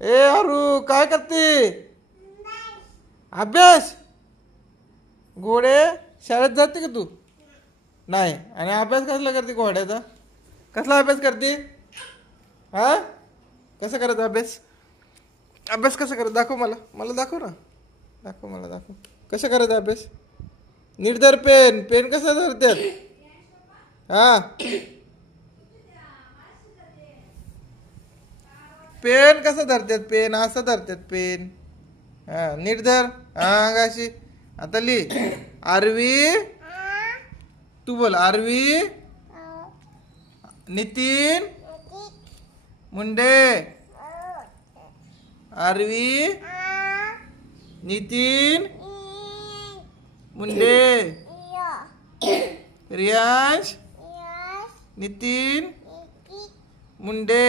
ए अरू काय करते? अभ्यास. घोडे शाळेत जाते का तू? नाही. आणि अभ्यास कसला करते घोड्याचा? कसला अभ्यास करते? हा कसा करायचा अभ्यास? अभ्यास कसा करत दाखव मला. मला दाखव ना. दाखव मला दाखव. कसा करायचा अभ्यास? नीट धर. पेन पेन कसा धरतात? हा पेन कसं धरतात? पेन असं धरतात पेन. हा नीट धर. हा अंगाशी. आता लिही. आरवी. तू बोल. आरवी नितीन मुंडे. आरवी नितीन मुंडे. रियांश नितीन मुंडे.